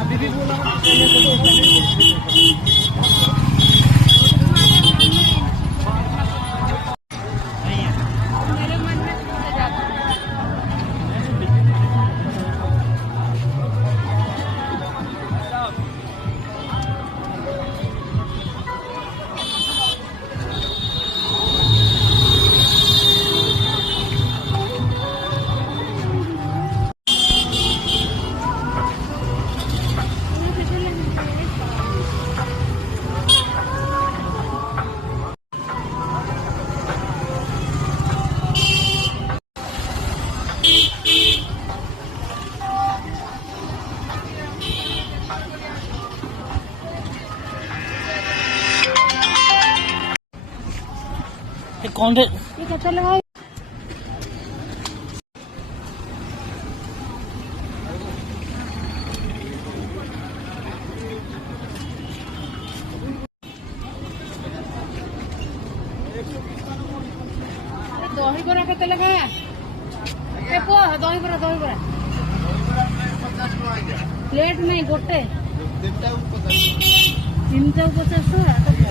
अभी भी बोला मेरे मन में जाता है। कौन है ये कैसा लगा? दही बरा केते लगा? ए पो दही बरा प्लेट नहीं गोटे 350 350